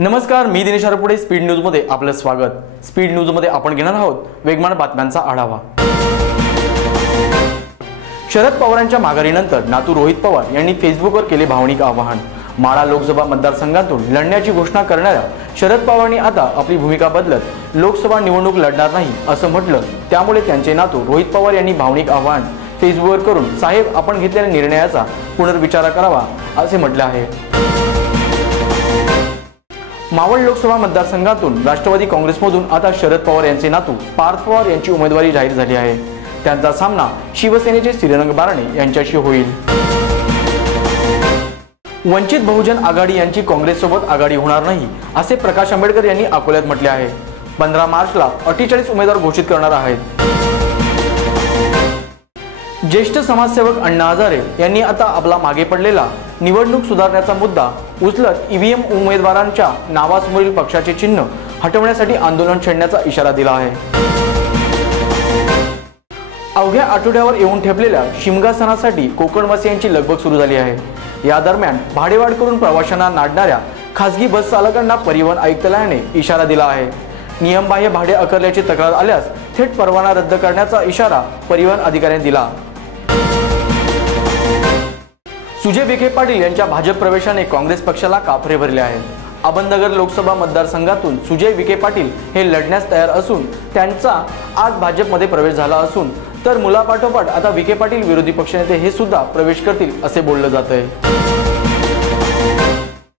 नमस्कार मी दिनेश हरपुडे स्पीड न्यूजमध्ये आपलं स्वागत. स्पीड न्यूजमध्ये आपण घेणार आहोत वेगवान बातम्यांचा आढावा. शरद पवारांच्या माघारीनंतर नातू रोहित पवार यांनी फेसबुकवर केले भावनिक आवाहन. माळा लोकसभा मतदारसंघातून लढण्याची घोषणा करणाऱ्या शरद पवारांनी आता आपली भूमिका बदलत लोकसभा निवडणूक लढणार नाही असं म्हटलं. त्यामुळे त्यांचे नातू रोहित पवार यांनी भावनिक आवाहन फेसबुकवर करून साहेब आपण घेतलेल्या निर्णयाचा पुनर्विचार करावा असे म्हटले आहे. मावळ लोकसभा मतदारसंघातून राष्ट्रवादी काँग्रेसमधून आता शरद पवार यांचे नातू पार्थ पवार यांची उमेदवारी जाहीर झाली आहे. त्यांचा सामना शिवसेनेचे श्रीरंग बारणे यांच्याशी होईल. वंचित बहुजन आघाडी यांची काँग्रेससोबत आघाडी होणार नाही असे प्रकाश आंबेडकर यांनी अकोल्यात म्हटले आहे. पंधरा मार्चला अठ्ठेचाळीस उमेदवार घोषित करणार आहेत. ज्येष्ठ समाजसेवक अण्णा हजारे यांनी आता आपला मागे पडलेला निवडणूक सुधारण्याचा मुद्दा उचलत ईव्हीएम उमेदवारांच्या नावासमोरील पक्षाचे चिन्ह हटवण्यासाठी आंदोलन छेडण्याचा इशारा दिला आहे. अवघ्या आठवड्यावर येऊन ठेपलेल्या शिमगा सणासाठी कोकणवासियांची लगबग सुरू झाली आहे. या दरम्यान भाडेवाढ करून प्रवाशांना नाडणाऱ्या खासगी बस चालकांना परिवहन आयुक्तालयाने इशारा दिला आहे. नियमबाह्य भाडे आकारल्याची तक्रार आल्यास थेट परवाना रद्द करण्याचा इशारा परिवहन अधिकाऱ्यांनी दिला. सुजय विखे पाटील यांच्या भाजप प्रवेशाने काँग्रेस पक्षाला काफरे भरले आहेत. अहमदनगर लोकसभा मतदारसंघातून सुजय विखे पाटील हे लढण्यास तयार असून त्यांचा आज भाजपमध्ये प्रवेश झाला असून तर मुलापाठोपाठ आता विखे पाटील विरोधी पक्षनेते हे सुद्धा प्रवेश करतील असे बोललं जात आहे